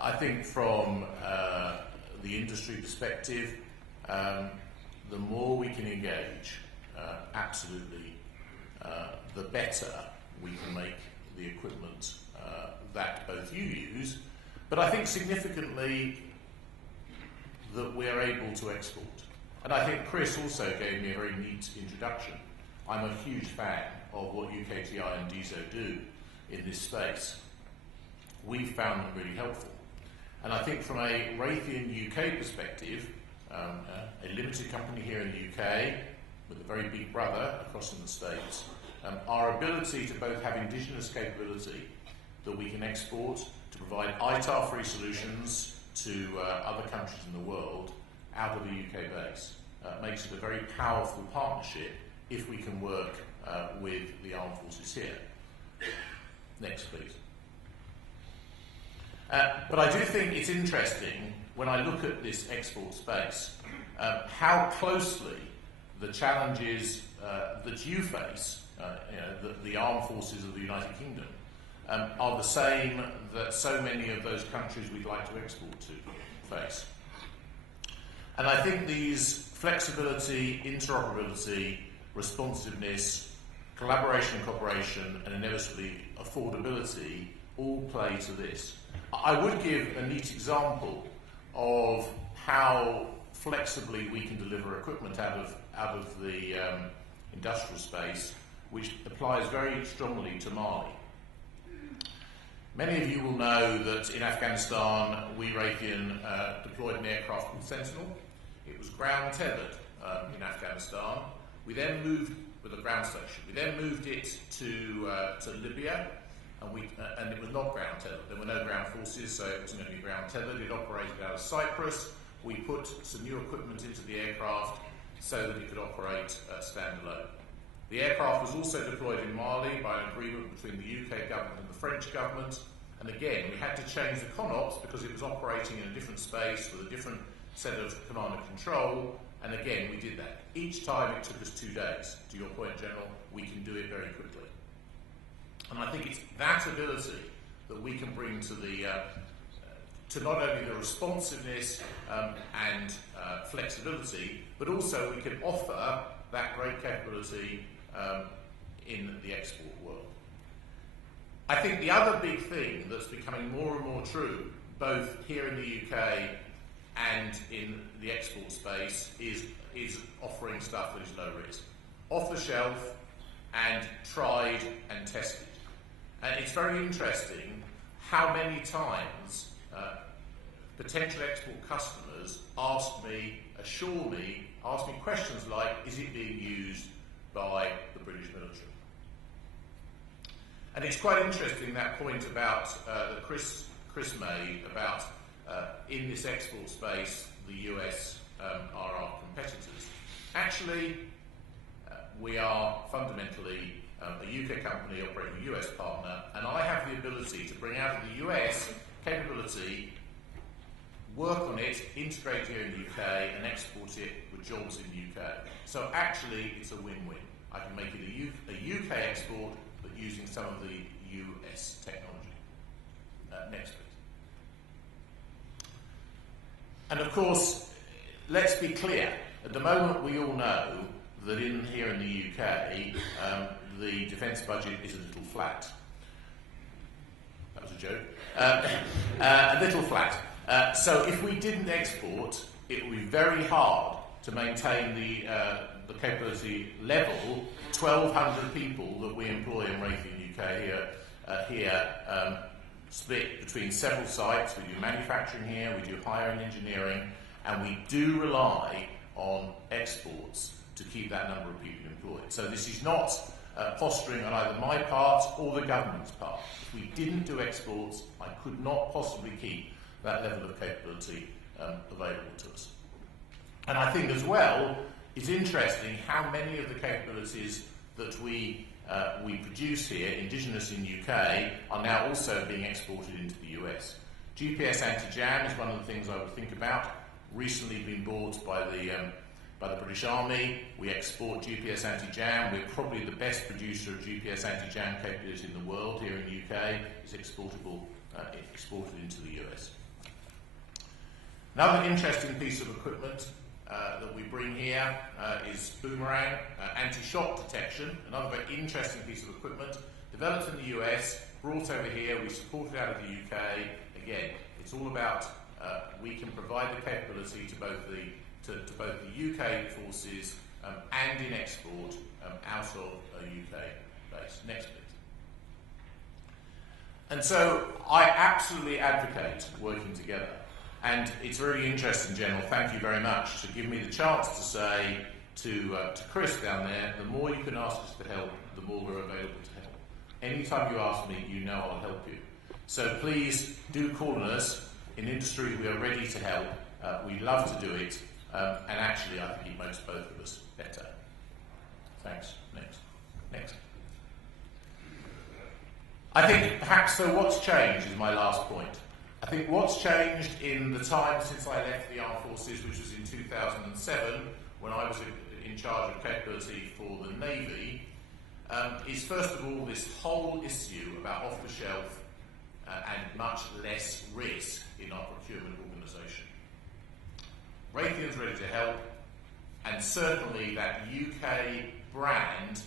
I think from the industry perspective, the more we can engage, absolutely, the better we can make the equipment that both you use, but I think significantly that we're able to export. And I think Chris also gave me a very neat introduction. I'm a huge fan of what UKTI and DISO do in this space. We've found them really helpful. And I think from a Raytheon UK perspective, a limited company here in the UK with a very big brother across in the States, our ability to both have indigenous capability that we can export to provide ITAR-free solutions to other countries in the world out of a UK base makes it a very powerful partnership if we can work with the armed forces here. Next, please. But I do think it's interesting when I look at this export space, how closely the challenges that you face, the armed forces of the United Kingdom, are the same that so many of those countries we'd like to export to face. And I think these flexibility, interoperability, responsiveness, collaboration and cooperation, and inevitably affordability all play to this. I would give a neat example of how flexibly we can deliver equipment out of the industrial space, which applies very strongly to Mali. Many of you will know that in Afghanistan, we, Raytheon, deployed an aircraft called Sentinel. It was ground tethered in Afghanistan. We then moved with a ground station. We then moved it to Libya, and it was not ground tethered. There were no ground forces, so it wasn't going to be ground tethered. It operated out of Cyprus. We put some new equipment into the aircraft so that it could operate standalone. The aircraft was also deployed in Mali by an agreement between the UK government and the French government. And again, we had to change the CONOPS because it was operating in a different space with a different set of command and control. And again, we did that. Each time it took us 2 days. To your point, General, we can do it very quickly. And I think it's that ability that we can bring to the to not only the responsiveness and flexibility, but also we can offer that great capability in the export world. I think the other big thing that's becoming more and more true, both here in the UK and in the export space, is offering stuff that is low risk, off the shelf and tried and tested. And it's very interesting how many times potential export customers ask me questions like, is it being used by the British military? And it's quite interesting, that point about that Chris made about in this export space, the US are our competitors. Actually, we are fundamentally a UK company operating a US partner, and I have the ability to bring out of the US capability, work on it, integrate here in the UK, and export it with jobs in the UK. So actually, it's a win-win. I can make it a UK export, but using some of the US technology. Next, please. And of course, let's be clear. At the moment, we all know that here in the UK, the defence budget is a little flat. That was a joke. A little flat. So if we didn't export, it would be very hard to maintain the capability level. 1,200 people that we employ in Raytheon UK here split between several sites. We do manufacturing here, we do higher-end engineering, and we do rely on exports to keep that number of people employed. So this is not posturing on either my part or the government's part. If we didn't do exports, I could not possibly keep that level of capability available to us. And I think as well, it's interesting how many of the capabilities that we produce here, indigenous in UK, are now also being exported into the US. GPS anti-jam is one of the things I would think about. Recently been bought by the British Army. We export GPS anti-jam. We're probably the best producer of GPS anti-jam capabilities in the world here in the UK. It's exported into the US. Another interesting piece of equipment that we bring here is Boomerang anti-shock detection. Another very interesting piece of equipment developed in the US, brought over here, we support it out of the UK. Again, it's all about we can provide the capability to both the UK forces and in export out of a UK base. Next, please. And so I absolutely advocate working together. And it's really interesting, General, thank you very much, to give me the chance to say to Chris down there, the more you can ask us to help, the more we're available to help. Anytime you ask me, you know I'll help you. So please do call on us. In industry, we are ready to help. We love to do it. And actually, I think it makes both of us better. Thanks. Next. I think perhaps so what's changed is my last point. I think what's changed in the time since I left the Armed Forces, which was in 2007, when I was in charge of capability for the Navy, is first of all this whole issue about off-the-shelf and much less risk in our procurement organisation. Raytheon's ready to help, and certainly that UK brand